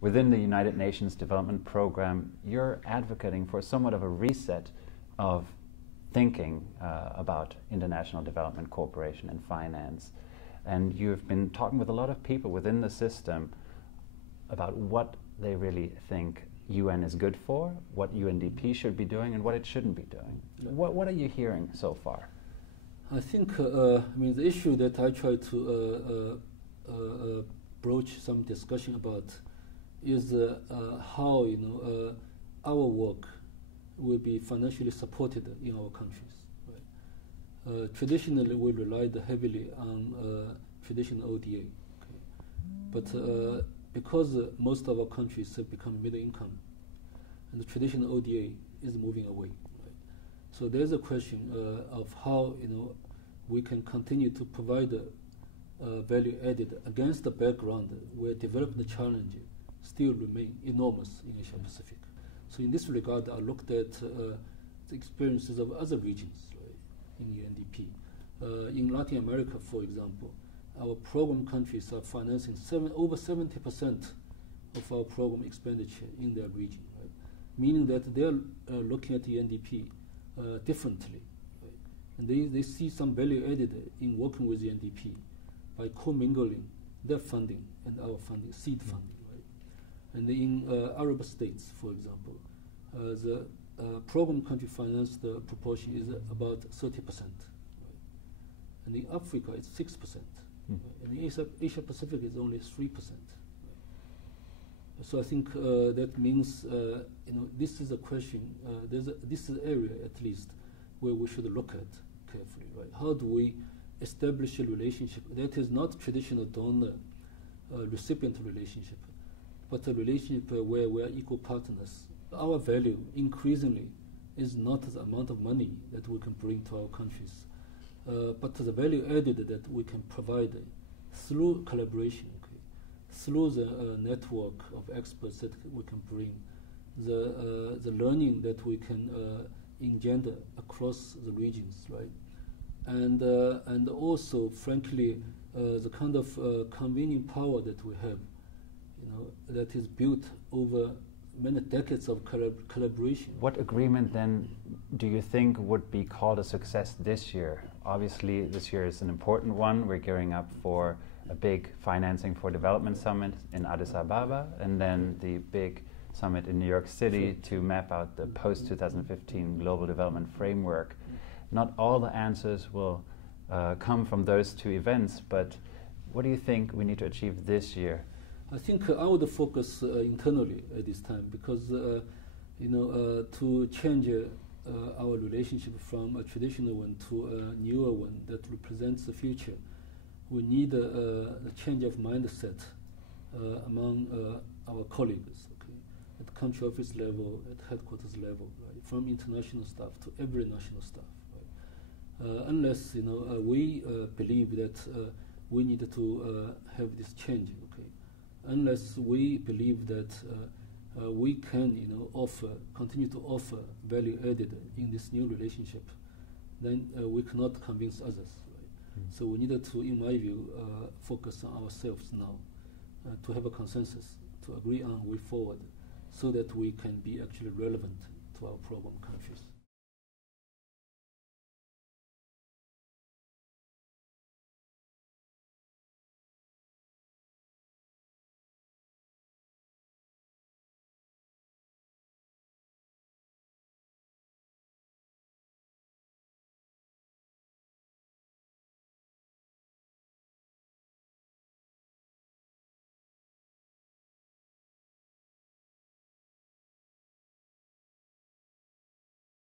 Within the United Nations Development Program, you're advocating for somewhat of a reset of thinking about international development cooperation and finance. And you've been talking with a lot of people within the system about what they really think UN is good for, what UNDP should be doing, and what it shouldn't be doing. Yeah. What are you hearing so far? I think, the issue that I try to broach some discussion about is how our work will be financially supported in our countries. Right? Traditionally, we relied heavily on traditional ODA, okay? But because most of our countries have become middle income, and the traditional ODA is moving away. Right? So there's a question of how we can continue to provide value added against the background where development challenges still remain enormous in Asia Pacific. So in this regard, I looked at the experiences of other regions, right, in UNDP. In Latin America, for example, our program countries are financing over 70% of our program expenditure in their region, right? Meaning that they're looking at the UNDP differently. Right? And they see some value added in working with the UNDP by commingling their funding and our funding, seed funding. And in Arab states, for example, the program country finance proportion is about 30%. Right? And in Africa, it's 6%. Right? And in Asia Pacific, it's only 3%. Right? So I think that means this is a question. This is an area, at least, where we should look at carefully. Right? How do we establish a relationship that is not traditional donor-recipient relationship, but a relationship where we are equal partners? Our value increasingly is not the amount of money that we can bring to our countries, but the value added that we can provide through collaboration, okay? Through the network of experts that we can bring, the learning that we can engender across the regions, right? And also, frankly, the kind of convening power that we have, that is built over many decades of collaboration. What agreement then do you think would be called a success this year? Obviously, this year is an important one. We're gearing up for a big Financing for Development Summit in Addis Ababa, and then the big summit in New York City to map out the post-2015 Global Development Framework. Not all the answers will come from those two events, but what do you think we need to achieve this year? I think I would focus internally at this time, because to change our relationship from a traditional one to a newer one that represents the future, we need a change of mindset among our colleagues, okay, at country office level, at headquarters level, right, from international staff to every national staff. Right? Unless we believe that we need to have this change, okay. Unless we believe that we can, continue to offer value added in this new relationship, then we cannot convince others. Right? So we needed to, in my view, focus on ourselves now, to have a consensus, to agree on a way forward, so that we can be actually relevant to our program countries.